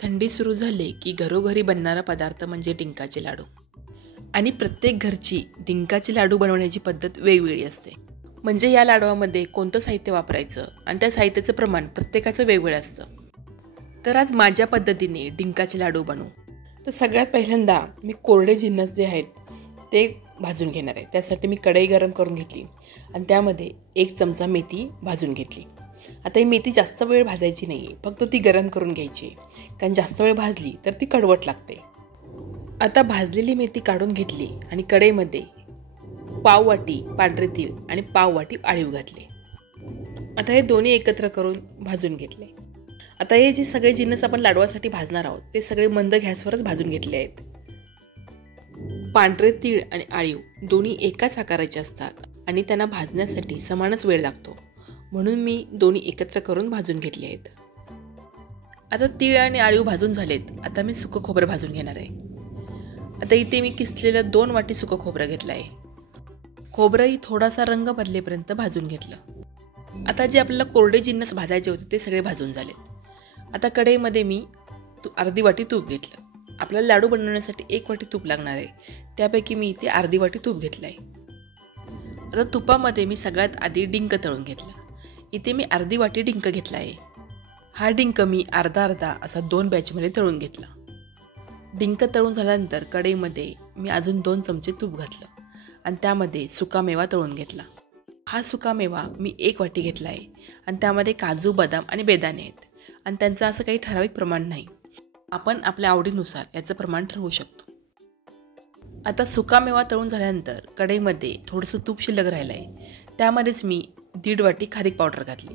थंडी सुरू झाली की घरोघरी बनणारा पदार्थ म्हणजे डिंकाचे लाडू. आणि प्रत्येक घरची डिंकाचे लाडू बनवण्याची पद्धत वेगवेगळी असते. म्हणजे या लाडवामध्ये कोणतं साहित्य वापरायचं आणि त्या साहित्याचं प्रमाण प्रत्येकाचं वेगवेगळं असतं. तर आज माझ्या पद्धतीने डिंकाचे लाडू बनवू. तर सगळ्यात पहिल्यांदा मी कोरडे जिन्नस जे आहेत ते भाजून घेणार आहे. त्यासाठी मी कढई गरम करून घेतली आणि त्यामध्ये 1 चमचा मेथी भाजून घेतली. आता ही मेथी जास्त वेळ भाजायची नाही, फक्त ती गरम करून घ्यायची, कारण जास्त वेळ भाजली तर ती कडवट लागते. आता भाजलेली मेथी काढून घेतली आणि कढईमध्ये पाव वाटी पांढरे तीळ आणि पाव वाटी आळीव घातले. आता हे दोन्ही एकत्र करून भाजून घेतले. आता हे जे सगळे जिन्नस आपण लाडवासाठी भाजणार आहोत ते सगळे मंद गॅसवरच भाजून घेतले आहेत. पांढरे तीळ आणि आळीव दोन्ही एकाच आकाराचे असतात आणि त्यांना भाजण्यासाठी समानच वेळ लागतो, म्हणून मी दोन्ही एकत्र करून भाजून घेतले आहेत. आता तीळ आणि आळीव भाजून झालेत. आता मी सुकं खोबरं भाजून घेणार आहे. आता इथे मी किसलेलं 2 वाटी सुकं खोबरं घेतलं आहे. खोबरंही थोडासा रंग बदलेपर्यंत भाजून घेतलं. आता जे आपल्याला कोरडे जिन्नस भाजायचे होते ते सगळे भाजून झालेत. आता कढईमध्ये मी अर्धी वाटी तूप घेतलं. आपल्याला लाडू बनवण्यासाठी 1 वाटी तूप लागणार आहे, त्यापैकी मी इथे अर्धी वाटी तूप घेतलं आहे. आता तुपामध्ये मी सगळ्यात आधी डिंक तळून घेतला. इथे मी अर्धी वाटी डिंक घेतला आहे. हा डिंक मी अर्धा अर्धा असा 2 बॅचमध्ये तळून घेतला. डिंक तळून झाल्यानंतर कढईमध्ये मी अजून 2 चमचे तूप घातलं आणि त्यामध्ये सुकामेवा तळून घेतला. हा सुकामेवा मी 1 वाटी घेतला आहे आणि त्यामध्ये काजू, बदाम आणि बेदाणे आहेत आणि त्यांचं असं काही ठराविक प्रमाण नाही. आपण आपल्या आवडीनुसार याचं प्रमाण ठरवू शकतो. आता सुकामेवा तळून झाल्यानंतर कढईमध्ये थोडंसं तूप शिल्लक राहिलं आहे, त्यामध्येच मी 1.5 वाटी खारीक पावडर घातली.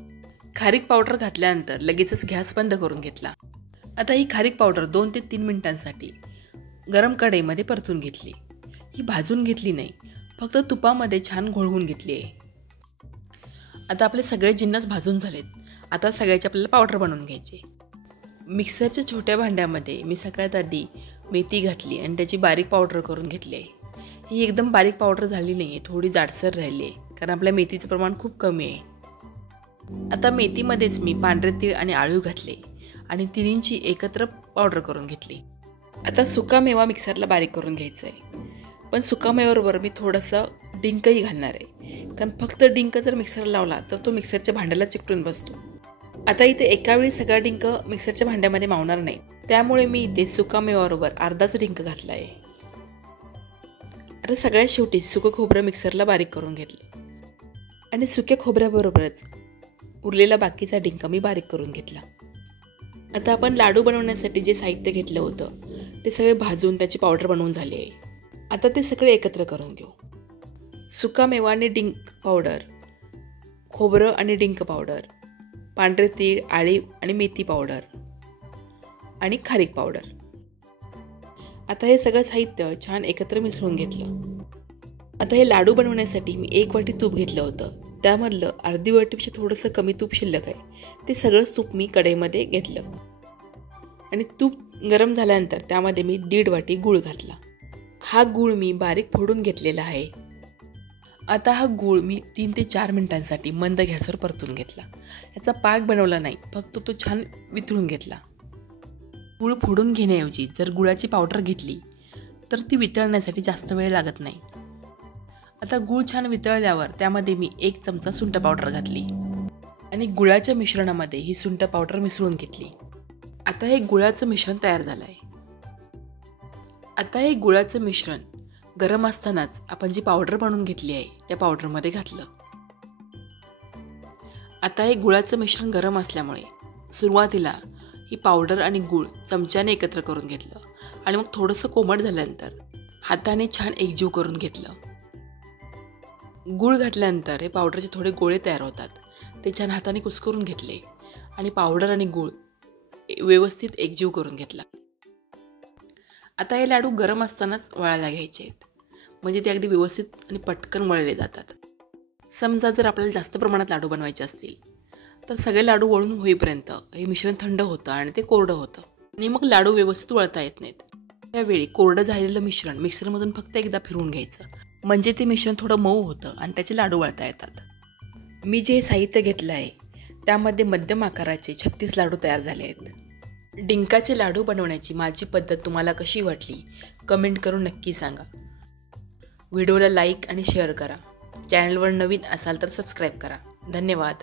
खारीक पावडर घातल्यानंतर लगेचच गॅस बंद करून घेतला. आता ही खारीक पावडर 2 ते 3 मिनिटांसाठी गरम कढईमध्ये परतून घेतली. ही भाजून घेतली नाही, फक्त तुपामध्ये छान घोळवून घेतली आहे. आता आपले सगळे जिन्नस भाजून झालेत. आता सगळ्याची आपल्याला पावडर बनवून घ्यायची. मिक्सरच्या छोट्या भांड्यामध्ये मी सगळ्यात आधी मेथी घातली आणि त्याची बारीक पावडर करून घेतली आहे. ही एकदम बारीक पावडर झाली नाही आहे, थोडी जाडसर राहिली आहे, कारण आपल्या मेथीचं प्रमाण खूप कमी आहे. आता मेथीमध्येच मी पांढरे तीळ आणि आळीव घातले आणि तिन्हींची एकत्र पावडर करून घेतली. आता सुकामेवा मिक्सरला बारीक करून घ्यायचा आहे, पण सुकामेव्याबरोबर मी थोडंसं डिंकही घालणार आहे, कारण फक्त डिंक जर मिक्सरला लावला तर तो मिक्सरच्या भांड्याला चिकटून बसतो. आता इथे एकावेळी सगळा डिंक मिक्सरच्या भांड्यामध्ये मावणार नाही, त्यामुळे मी इथे सुकामेव्याबरोबर अर्धाच डिंक घातला आहे. आता सगळ्यात शेवटी सुकं खोबरं मिक्सरला बारीक करून घेतलं आणि सुक्या खोबऱ्याबरोबरच उरलेला बाकीचा डिंक मी बारीक करून घेतला. आता आपण लाडू बनवण्यासाठी जे साहित्य घेतलं होतं ते सगळे भाजून त्याची पावडर बनवून झाली आहे. आता ते सगळे एकत्र करून घेऊ. सुकामेवा आणि डिंक पावडर, खोबरं आणि डिंक पावडर, पांढरे तीळ, आळीव आणि मेथी पावडर आणि खारीक पावडर. आता हे सगळं साहित्य छान एकत्र मिसळून घेतलं. आता हे लाडू बनवण्यासाठी मी 1 वाटी तूप घेतलं होतं, त्यामधलं अर्धी वाटीपेक्षा थोडंसं कमी तूप शिल्लक आहे. ते सगळंच तूप मी कढईमध्ये घेतलं आणि तूप गरम झाल्यानंतर त्यामध्ये मी 1.5 वाटी गूळ घातला. हा गूळ मी बारीक फोडून घेतलेला आहे. आता हा गूळ मी 3 ते 4 मिनिटांसाठी मंद गॅसवर परतून घेतला. याचा पाक बनवला नाही, फक्त तो छान वितळून घेतला. गूळ फोडून घेण्याऐवजी जर गुळाची पावडर घेतली तर ती वितळण्यासाठी जास्त वेळ लागत नाही. आता गूळ छान वितळल्यावर त्यामध्ये मी 1 चमचा सुंठ पावडर घातली आणि गुळाच्या मिश्रणामध्ये ही सुंठ पावडर मिसळून घेतली. आता हे गुळाचं मिश्रण तयार झालं आहे. आता हे गुळाचं मिश्रण गरम असतानाच आपण जी पावडर बनवून घेतली आहे त्या पावडरमध्ये घातलं. आता हे गुळाचं मिश्रण गरम असल्यामुळे सुरुवातीला ही पावडर आणि गूळ चमच्याने एकत्र करून घेतलं आणि मग थोडंसं कोमट झाल्यानंतर हाताने छान एकजीव करून घेतलं. गूळ घातल्यानंतर हे पावडरचे थोडे गोळे तयार होतात, ते छान हाताने कुस्करून घेतले आणि पावडर आणि गूळ व्यवस्थित एकजीव करून घेतला. आता हे लाडू गरम असतानाच वळायला घ्यायचे आहेत, म्हणजे ते अगदी व्यवस्थित आणि पटकन वळले जातात. समजा जर आपल्याला जास्त प्रमाणात लाडू बनवायचे असतील तर सगळे लाडू वळून होईपर्यंत हे मिश्रण थंड होतं आणि ते कोरडं होतं आणि मग लाडू व्यवस्थित वळता येत नाहीत. त्यावेळी कोरडं झालेलं मिश्रण मिक्सरमधून फक्त एकदा फिरवून घ्यायचं, म्हणजे ते मिश्रण थोडं मऊ होतं आणि त्याचे लाडू वळता येतात. मी जे साहित्य घेतलं आहे त्यामध्ये मध्यम आकाराचे 36 लाडू तयार झाले आहेत. डिंकाचे लाडू बनवण्याची माझी पद्धत तुम्हाला कशी वाटली कमेंट करून नक्की सांगा. व्हिडिओला लाईक आणि शेअर करा. चॅनलवर नवीन असाल तर सबस्क्राईब करा. धन्यवाद.